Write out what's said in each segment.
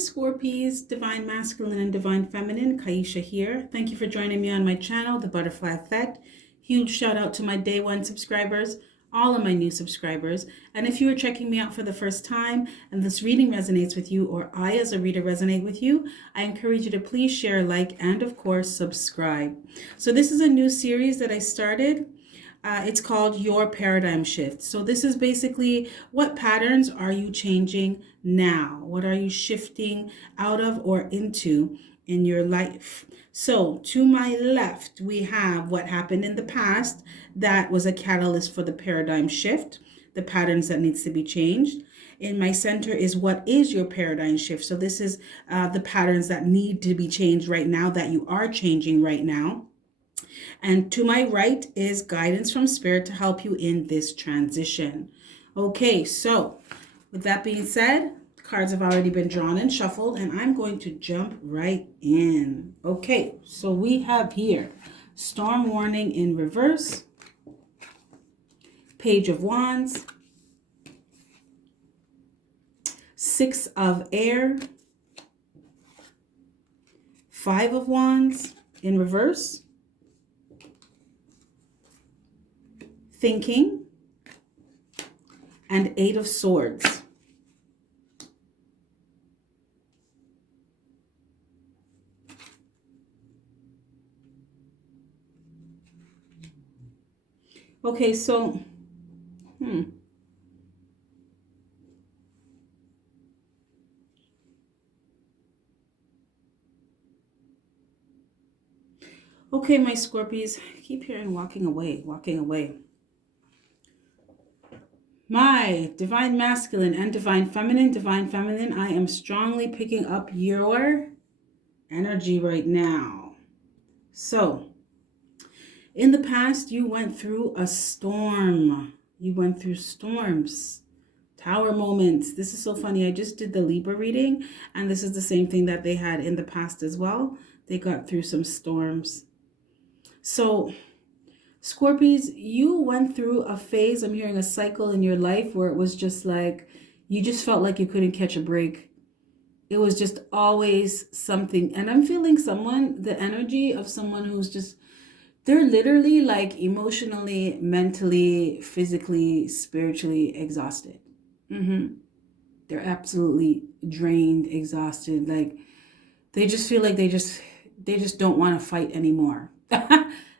Scorpies, Divine Masculine and Divine Feminine. Kaisha here. Thank you for joining me on my channel, The Butterfly Effect. Huge shout out to my day one subscribers, all of my new subscribers. And if you are checking me out for the first time and this reading resonates with you, or I as a reader resonate with you, I encourage you to please share, like, and of course, subscribe. So this is a new series that I started. It's called Your Paradigm Shift. So this is basically, what patterns are you changing now? What are you shifting out of or into in your life? So to my left, we have what happened in the past that was a catalyst for the paradigm shift, the patterns that needs to be changed. In my center is what is your paradigm shift. So this is the patterns that need to be changed right now, that you are changing right now. And to my right is guidance from Spirit to help you in this transition. Okay, so with that being said, cards have already been drawn and shuffled, and I'm going to jump right in. Okay, so we have here Storm Warning in reverse, Page of Wands, Six of Air, Five of Wands in reverse, Thinking, and Eight of Swords. Okay, so, Okay, my Scorpies, I keep hearing walking away, walking away. My Divine Masculine and Divine Feminine, I am strongly picking up your energy right now. So, in the past, you went through a storm. You went through storms, tower moments. This is so funny. I just did the Libra reading, and this is the same thing that they had in the past as well. They got through some storms. So, Scorpies, you went through a phase, I'm hearing a cycle in your life where it was just like, you just felt like you couldn't catch a break. It was just always something. And I'm feeling the energy of someone who's just, they're literally like emotionally, mentally, physically, spiritually exhausted. They're absolutely drained, exhausted. Like, they just feel like they just don't want to fight anymore.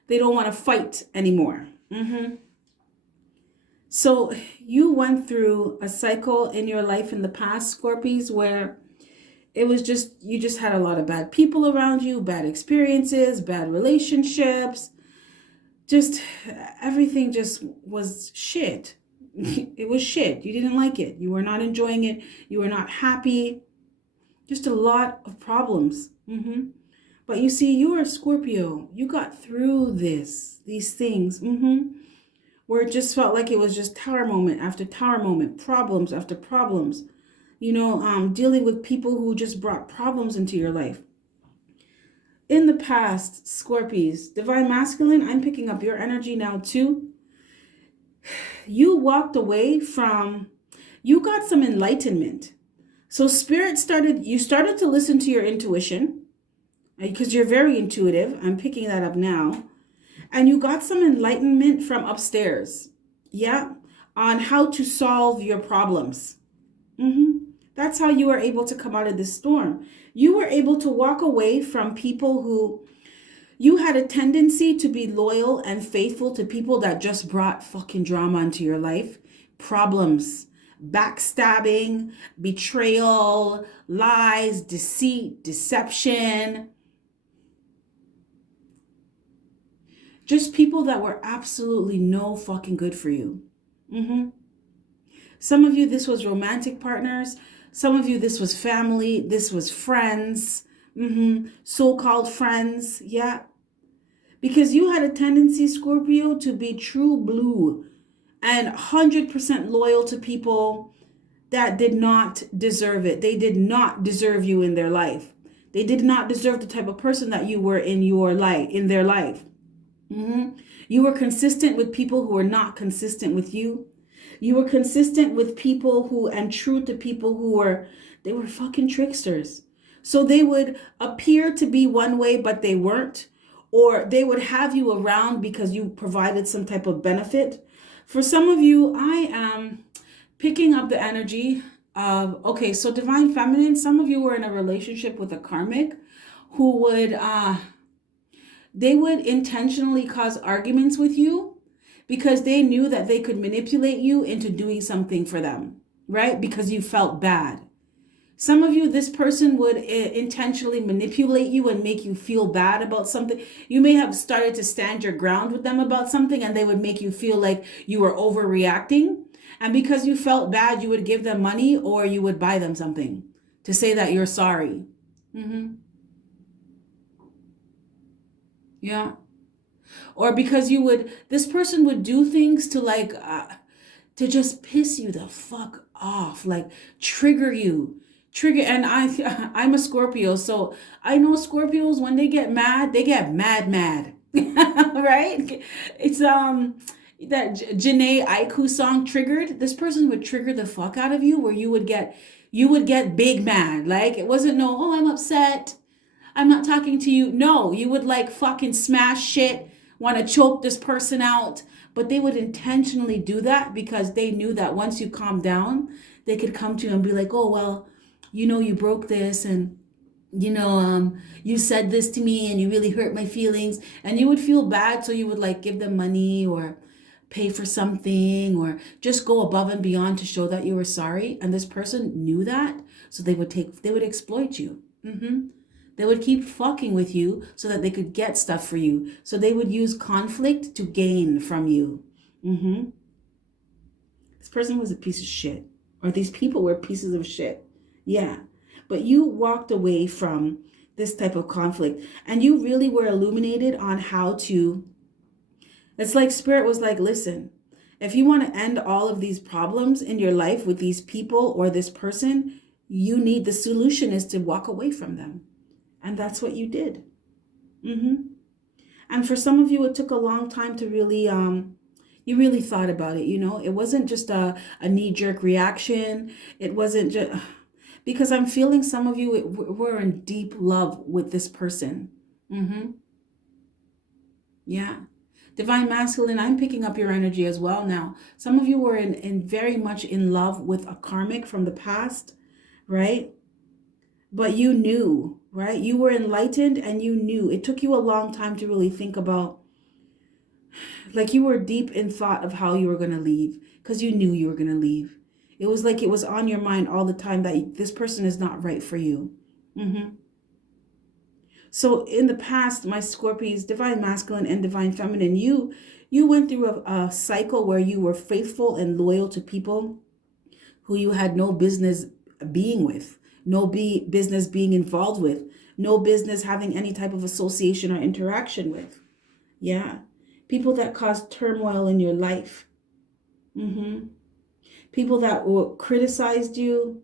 They don't want to fight anymore. So you went through a cycle in your life in the past, Scorpies, where it was just, you just had a lot of bad people around you, bad experiences, bad relationships. Just everything just was shit. It was shit. You didn't like it. You were not enjoying it. You were not happy. Just a lot of problems. But you see, you are a Scorpio. You got through these things, where it just felt like it was just tower moment after tower moment, problems after problems, dealing with people who just brought problems into your life. In the past, Scorpies, Divine Masculine, I'm picking up your energy now too. You walked away from, you got some enlightenment. So you started to listen to your intuition, because you're very intuitive. I'm picking that up now. And you got some enlightenment from upstairs. Yeah. On how to solve your problems. That's how you were able to come out of this storm. You were able to walk away from people who, you had a tendency to be loyal and faithful to people that just brought fucking drama into your life. Problems, backstabbing, betrayal, lies, deceit, deception. Just people that were absolutely no fucking good for you. Some of you, this was romantic partners. Some of you, this was family. This was friends. So-called friends. Yeah. Because you had a tendency, Scorpio, to be true blue and 100% loyal to people that did not deserve it. They did not deserve you in their life. They did not deserve the type of person that you were in their life. You were consistent with people who were not consistent with you. You were consistent with people who, and true to people who they were fucking tricksters. So they would appear to be one way, but they weren't. Or they would have you around because you provided some type of benefit. For some of you, I am picking up the energy of, okay, so divine feminine, some of you were in a relationship with a karmic who would, they would intentionally cause arguments with you because they knew that they could manipulate you into doing something for them, right? Because you felt bad. Some of you, this person would intentionally manipulate you and make you feel bad about something. You may have started to stand your ground with them about something, and they would make you feel like you were overreacting. And because you felt bad, you would give them money or you would buy them something to say that you're sorry. Mm-hmm. Yeah. Or because this person would do things to to just piss you the fuck off, like trigger you. And I'm a Scorpio, so I know Scorpios, when they get mad, they get mad. Right? It's that Janae Aiku song, Triggered. This person would trigger the fuck out of you, where you would get big mad. Like, it wasn't no, oh, I'm upset, I'm not talking to you. No, you would like fucking smash shit, want to choke this person out. But they would intentionally do that because they knew that once you calm down, they could come to you and be like, oh, well, you broke this, and you said this to me and you really hurt my feelings. And you would feel bad. So you would like give them money or pay for something or just go above and beyond to show that you were sorry. And this person knew that. So they would exploit you. Mm-hmm. They would keep fucking with you so that they could get stuff for you. So they would use conflict to gain from you. Mm-hmm. This person was a piece of shit. Or these people were pieces of shit. Yeah. But you walked away from this type of conflict. And you really were illuminated on how to... It's like Spirit was like, listen, if you want to end all of these problems in your life with these people or this person, the solution is to walk away from them. And that's what you did. Mm-hmm. And for some of you, it took a long time to really, you really thought about it. It wasn't just a knee-jerk reaction. It wasn't just, because I'm feeling some of you were in deep love with this person. Mm-hmm. Yeah. Divine Masculine, I'm picking up your energy as well now. Some of you were in very much in love with a karmic from the past, right? But you knew, right? You were enlightened and you knew. It took you a long time to really think about, like you were deep in thought of how you were going to leave because you knew you were going to leave. It was like it was on your mind all the time that this person is not right for you. Mm-hmm. So in the past, my Scorpios, Divine Masculine and Divine Feminine, you went through a cycle where you were faithful and loyal to people who you had no business being with. No business being involved with, no business having any type of association or interaction with. Yeah. People that caused turmoil in your life. Mm-hmm. People that criticized you.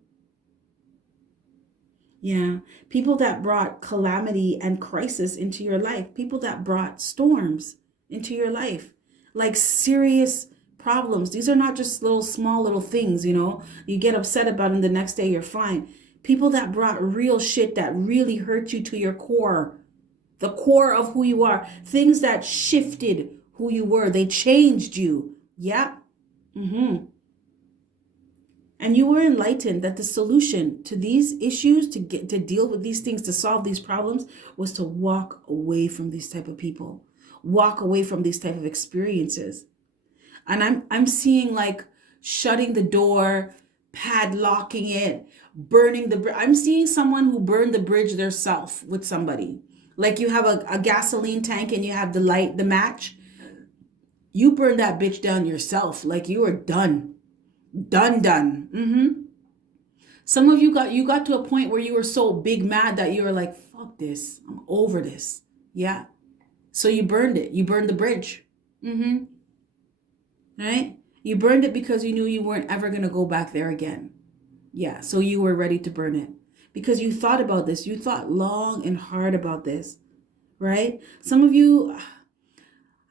Yeah. People that brought calamity and crisis into your life. People that brought storms into your life. Like serious problems. These are not just small little things, you get upset about and the next day you're fine. People that brought real shit that really hurt you to your core. The core of who you are. Things that shifted who you were. They changed you. Yeah. Mm-hmm. And you were enlightened that the solution to these issues, to deal with these things, to solve these problems, was to walk away from these type of people. Walk away from these type of experiences. And I'm seeing like shutting the door, padlocking it, burning the bridge. I'm seeing someone who burned the bridge themselves with somebody. Like you have a gasoline tank and you have the light, the match. You burn that bitch down yourself. Like you are done. Done. Mm-hmm. Some of you got to a point where you were so big mad that you were like, fuck this. I'm over this. Yeah. So you burned it. You burned the bridge. Mm-hmm. Right? You burned it because you knew you weren't ever going to go back there again. Yeah, so you were ready to burn it because you thought about this. You thought long and hard about this, right? Some of you,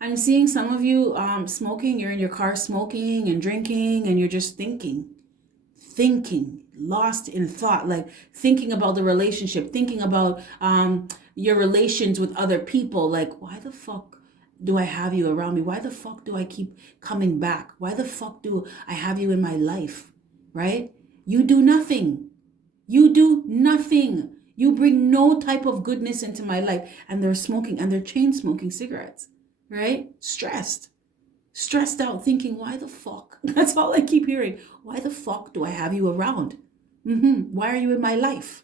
I'm seeing some of you smoking. You're in your car smoking and drinking, and you're just thinking, lost in thought, like thinking about the relationship, thinking about your relations with other people. Like, why the fuck do I have you around me? Why the fuck do I keep coming back? Why the fuck do I have you in my life? Right? You do nothing. You do nothing. You bring no type of goodness into my life. And they're smoking, and they're chain smoking cigarettes, right? Stressed out, thinking, why the fuck? That's all I keep hearing. Why the fuck do I have you around? Why are you in my life?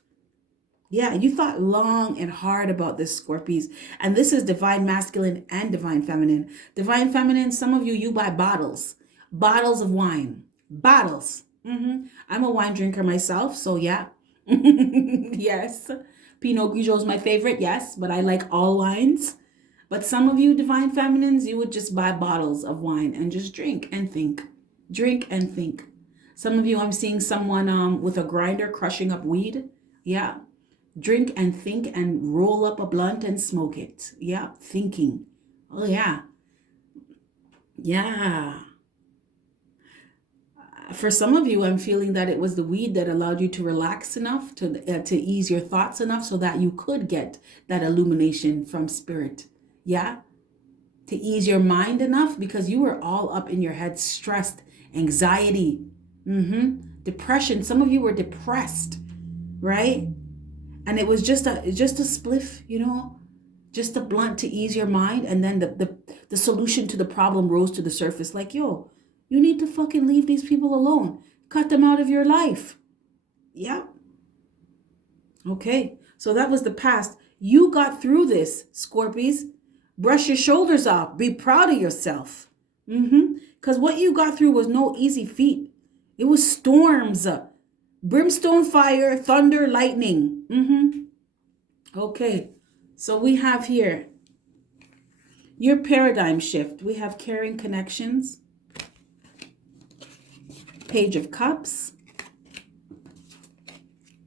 Yeah, you thought long and hard about this, Scorpies. And this is divine masculine and divine feminine. Divine feminine, some of you, you buy bottles of wine. Bottles. I'm a wine drinker myself, so yeah. Yes. Pinot Grigio is my favorite, yes, but I like all wines. But some of you divine feminines, you would just buy bottles of wine and just drink and think. Drink and think. Some of you, I'm seeing someone with a grinder crushing up weed. Yeah. Drink and think and roll up a blunt and smoke it. Yeah. Thinking. Oh, yeah. Yeah. For some of you, I'm feeling that it was the weed that allowed you to relax enough, to ease your thoughts enough so that you could get that illumination from spirit. Yeah. To ease your mind enough, because you were all up in your head, stressed, anxiety, depression. Some of you were depressed, right? And it was just a spliff, just a blunt to ease your mind. And then the solution to the problem rose to the surface. Like, yo, you need to fucking leave these people alone. Cut them out of your life. Yeah. Okay. So that was the past. You got through this, Scorpies. Brush your shoulders off. Be proud of yourself. Because what you got through was no easy feat. It was storms, brimstone, fire, thunder, lightning. Okay. So we have here your paradigm shift. We have caring connections. Page of Cups.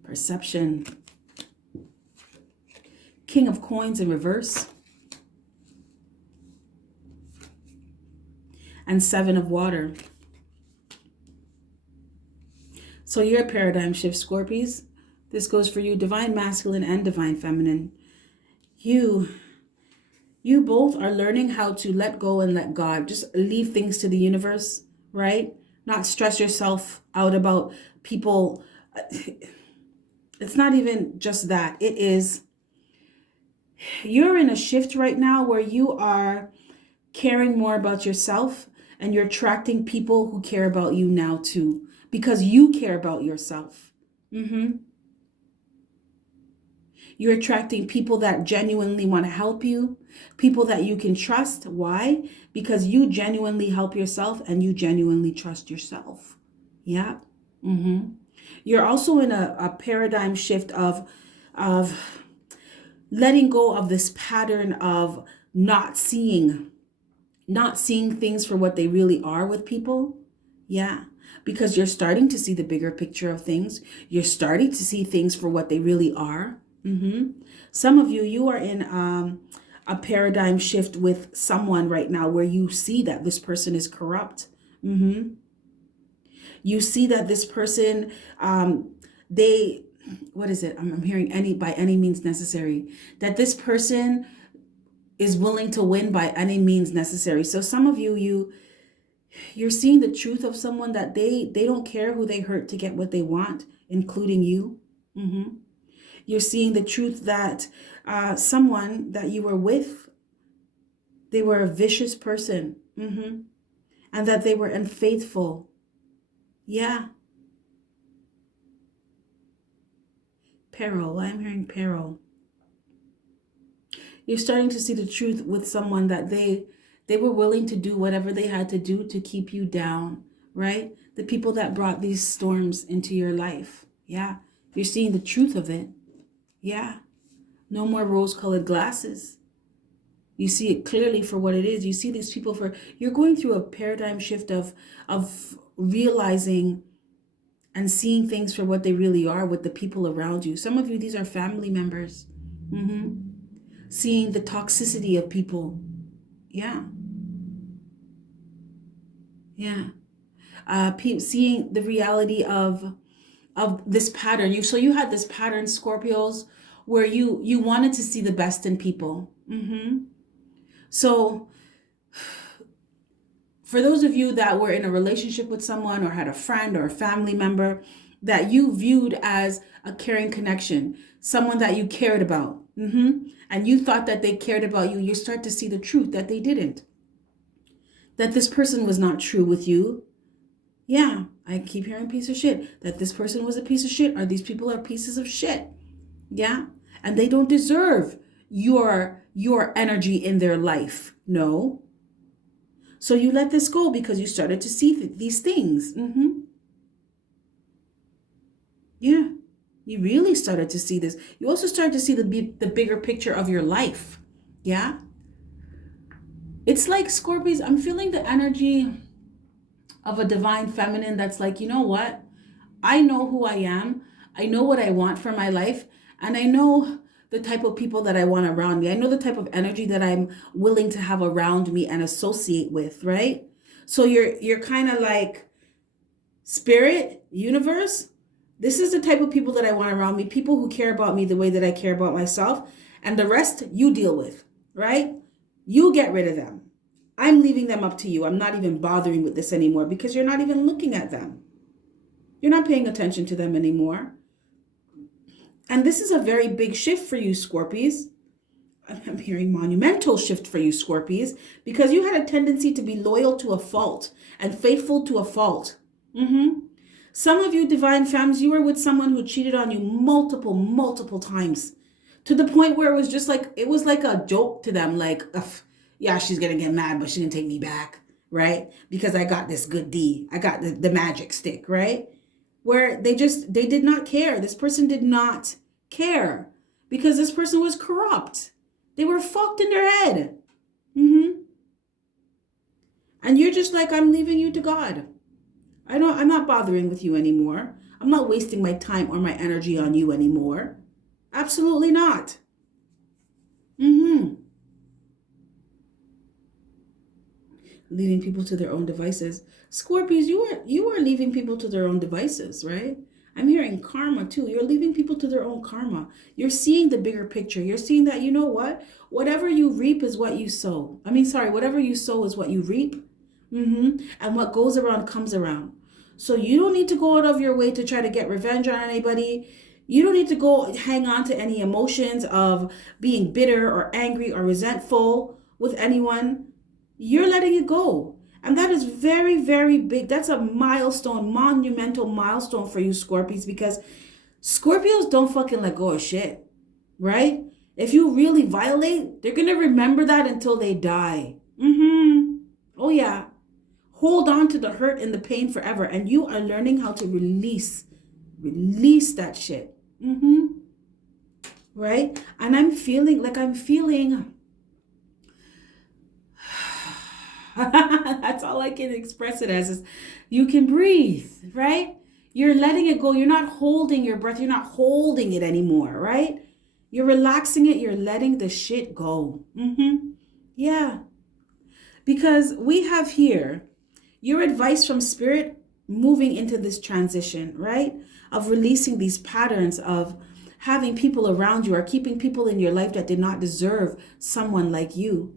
Perception. King of Coins in reverse. And Seven of Water. So your paradigm shift, Scorpies. This goes for you, divine masculine and divine feminine. You both are learning how to let go and let God. Just leave things to the universe, right? Not stress yourself out about people. It's not even just that. It is, you're in a shift right now where you are caring more about yourself, and you're attracting people who care about you now too, because you care about yourself. You're attracting people that genuinely want to help you, people that you can trust. Why? Because you genuinely help yourself and you genuinely trust yourself. Yeah. You're also in a paradigm shift of letting go of this pattern of not seeing things for what they really are with people. Yeah. Because you're starting to see the bigger picture of things. You're starting to see things for what they really are. Some of you are in a paradigm shift with someone right now where you see that this person is corrupt. You see that this person, what is it? I'm hearing by any means necessary. That this person is willing to win by any means necessary. So some of you're seeing the truth of someone that they don't care who they hurt to get what they want, including you. You're seeing the truth that someone that you were with, they were a vicious person, and that they were unfaithful. Yeah. Peril. I'm hearing peril. You're starting to see the truth with someone that they were willing to do whatever they had to do to keep you down, right? The people that brought these storms into your life. Yeah. You're seeing the truth of it. Yeah. No more rose-colored glasses. You see it clearly for what it is. You see these people you're going through a paradigm shift of realizing and seeing things for what they really are with the people around you. Some of you, these are family members. Seeing the toxicity of people. Yeah. Yeah. Seeing the reality of this pattern. You had this pattern, Scorpios, where you wanted to see the best in people. So for those of you that were in a relationship with someone or had a friend or a family member that you viewed as a caring connection, someone that you cared about, and you thought that they cared about you, you start to see the truth that they didn't. That this person was not true with you. Yeah, I keep hearing piece of shit. That this person was a piece of shit, or these people are pieces of shit. Yeah, and they don't deserve your energy in their life. No. So you let this go because you started to see these things. Yeah, you really started to see this. You also started to see the bigger picture of your life. Yeah. It's like, Scorpios, I'm feeling the energy of a divine feminine that's like, you know what? I know who I am. I know what I want for my life. And I know the type of people that I want around me. I know the type of energy that I'm willing to have around me and associate with, right? So you're kind of like, spirit, universe, this is the type of people that I want around me. People who care about me the way that I care about myself. And the rest you deal with, right? You get rid of them. I'm leaving them up to you. I'm not even bothering with this anymore because you're not even looking at them. You're not paying attention to them anymore. And this is a very big shift for you, Scorpies. I'm hearing monumental shift for you, Scorpies, because you had a tendency to be loyal to a fault and faithful to a fault. Some of you divine femmes, you were with someone who cheated on you multiple times, to the point where it was like a joke to them, like, yeah, she's gonna get mad, but she's gonna take me back, right? Because I got this good D. I got the magic stick, right? Where they did not care. This person did not care because this person was corrupt. They were fucked in their head. And you're just like, I'm leaving you to God. I'm not bothering with you anymore. I'm not wasting my time or my energy on you anymore. Absolutely not. Leaving people to their own devices. Scorpios, you are leaving people to their own devices, right? I'm hearing karma too. You're leaving people to their own karma. You're seeing the bigger picture. You're seeing that, you know what? Whatever you reap is what you sow. Whatever you sow is what you reap. And what goes around comes around. So you don't need to go out of your way to try to get revenge on anybody. You don't need to go hang on to any emotions of being bitter or angry or resentful with anyone. You're letting it go. And that is very, very big. That's a milestone, monumental milestone for you, Scorpios, because Scorpios don't fucking let go of shit, right? If you really violate, they're going to remember that until they die. Oh, yeah. Hold on to the hurt and the pain forever. And you are learning how to release that shit. Right? And I'm feeling that's all I can express it as, is you can breathe, right? You're letting it go. You're not holding your breath. You're not holding it anymore, right? You're relaxing it. You're letting the shit go. Yeah. Because we have here your advice from spirit moving into this transition, right? Of releasing these patterns of having people around you or keeping people in your life that did not deserve someone like you.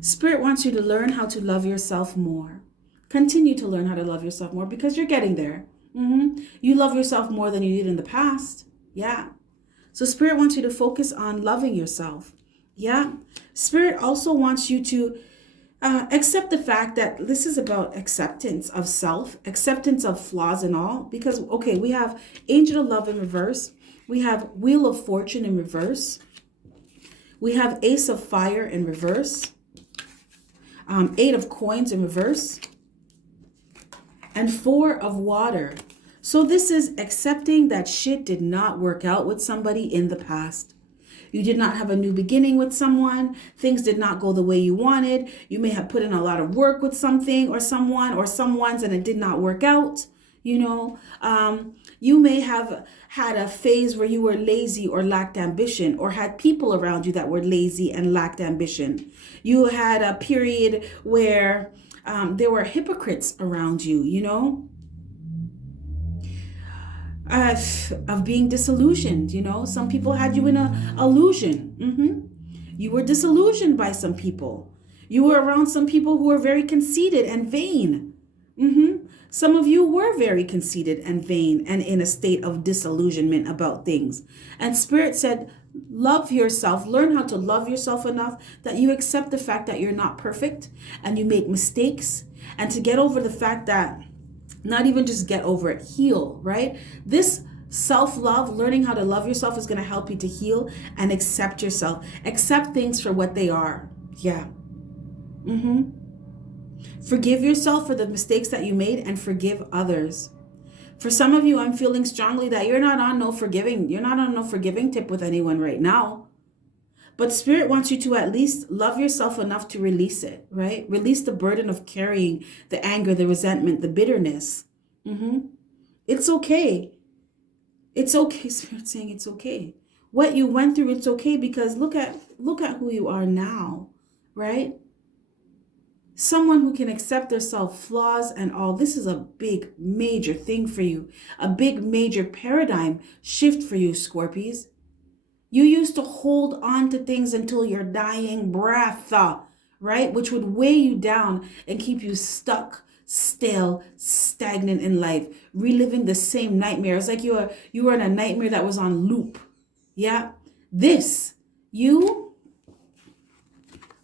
Spirit wants you to learn how to love yourself more. Continue to learn how to love yourself more because you're getting there. You love yourself more than you did in the past. Yeah. So Spirit wants you to focus on loving yourself. Yeah. Spirit also wants you to accept the fact that this is about acceptance of self, acceptance of flaws and all. Because, okay, we have Angel of Love in reverse. We have Wheel of Fortune in reverse. We have Ace of Fire in reverse. 8 of Coins in reverse. And 4 of Water. So this is accepting that shit did not work out with somebody in the past. You did not have a new beginning with someone. Things did not go the way you wanted. You may have put in a lot of work with something or someone or someone's and it did not work out. You may have had a phase where you were lazy or lacked ambition, or had people around you that were lazy and lacked ambition. You had a period where There were hypocrites around you, you know, of being disillusioned. You know, some people had you in a illusion. You were disillusioned by some people. You were around some people who were very conceited and vain. Some of you were very conceited and vain and in a state of disillusionment about things. And Spirit said, love yourself. Learn how to love yourself enough that you accept the fact that you're not perfect and you make mistakes, and to get over the fact that, not even just get over it, heal, right? This self-love, learning how to love yourself, is going to help you to heal and accept yourself. Accept things for what they are. Yeah. Forgive yourself for the mistakes that you made and forgive others. For some of you, I'm feeling strongly that you're not on no forgiving tip with anyone right now. But Spirit wants you to at least love yourself enough to release it, right? Release the burden of carrying the anger, the resentment, the bitterness. It's okay. It's okay. Spirit's saying it's okay. What you went through, it's okay, because look at who you are now, right? Someone who can accept themselves, flaws and all. This is a big, major thing for you. A big, major paradigm shift for you, Scorpies. You used to hold on to things until your dying breath, right? Which would weigh you down and keep you stuck, stale, stagnant in life, reliving the same nightmare. It's like you were in a nightmare that was on loop. Yeah. You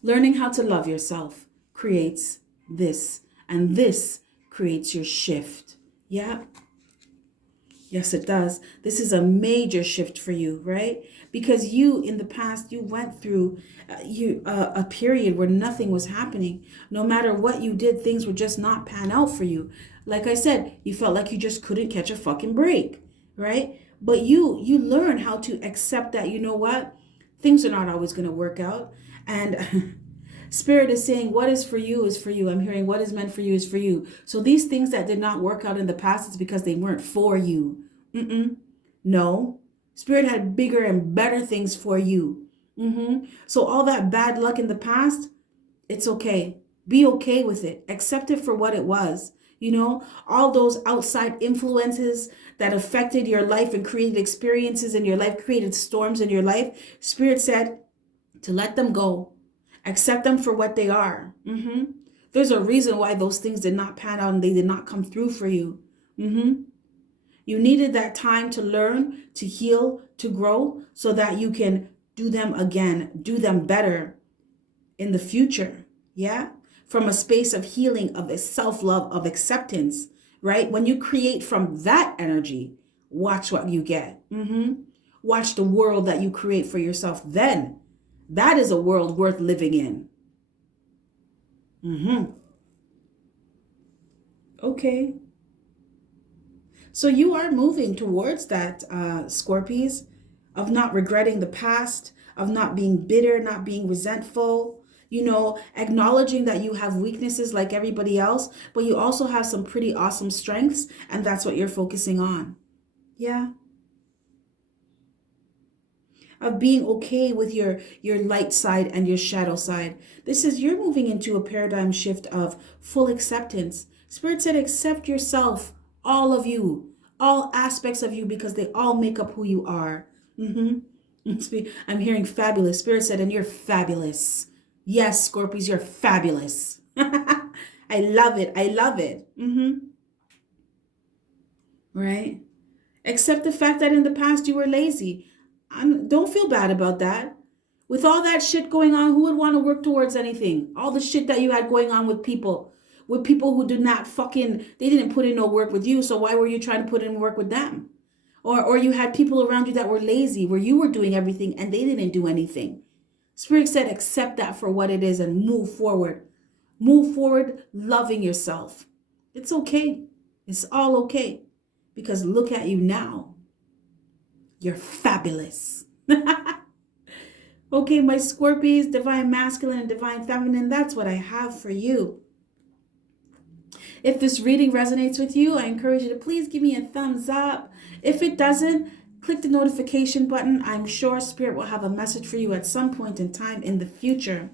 learning how to love yourself creates this, and this creates your shift. Yeah. Yes, it does. This is a major shift for you, right? Because you, in the past, you went through a period where nothing was happening. No matter what you did, things would just not pan out for you. Like I said, you felt like you just couldn't catch a fucking break, right? But you learn how to accept that, you know what? Things are not always going to work out. And Spirit is saying, what is for you is for you. I'm hearing what is meant for you is for you. So these things that did not work out in the past, it's because they weren't for you. No. Spirit had bigger and better things for you. So all that bad luck in the past, it's okay. Be okay with it. Accept it for what it was. You know, all those outside influences that affected your life and created experiences in your life, created storms in your life. Spirit said to let them go. Accept them for what they are. There's a reason why those things did not pan out and they did not come through for you. You needed that time to learn, to heal, to grow, so that you can do them again, do them better in the future. Yeah? From a space of healing, of self-love, of acceptance, right? When you create from that energy, watch what you get. Watch the world that you create for yourself then. That is a world worth living in. Okay. So you are moving towards that, Scorpies, of not regretting the past, of not being bitter, not being resentful, you know, acknowledging that you have weaknesses like everybody else, but you also have some pretty awesome strengths, and that's what you're focusing on. Yeah. Of being okay with your light side and your shadow side. This is, you're moving into a paradigm shift of full acceptance. Spirit said, accept yourself, all of you, all aspects of you, because they all make up who you are. I'm hearing fabulous. Spirit said, and you're fabulous. Yes, Scorpies, you're fabulous. I love it. I love it. Right? Accept the fact that in the past you were lazy. Don't feel bad about that. With all that shit going on, who would want to work towards anything? All the shit that you had going on with people who did not they didn't put in no work with you, so why were you trying to put in work with them? Or you had people around you that were lazy, where you were doing everything and they didn't do anything. Spirit said, accept that for what it is and move forward. Move forward, loving yourself. It's okay. It's all okay. Because look at you now. You're fabulous. Okay, my Scorpies, divine masculine and divine feminine, that's what I have for you. If this reading resonates with you, I encourage you to please give me a thumbs up. If it doesn't, click the notification button. I'm sure Spirit will have a message for you at some point in time in the future.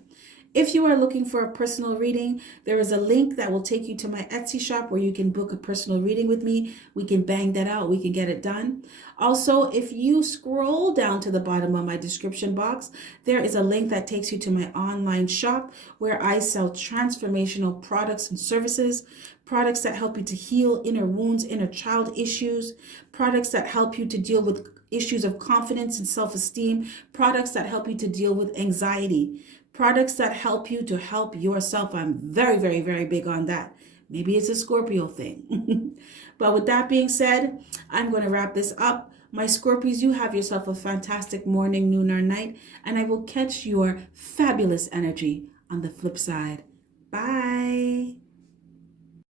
If you are looking for a personal reading, there is a link that will take you to my Etsy shop where you can book a personal reading with me. We can bang that out. We can get it done. Also, if you scroll down to the bottom of my description box, there is a link that takes you to my online shop where I sell transformational products and services, products that help you to heal inner wounds, inner child issues, products that help you to deal with issues of confidence and self-esteem, products that help you to deal with anxiety, products that help you to help yourself. I'm very, very, very big on that. Maybe it's a Scorpio thing. But with that being said, I'm going to wrap this up. My Scorpios, you have yourself a fantastic morning, noon, or night, and I will catch your fabulous energy on the flip side. Bye.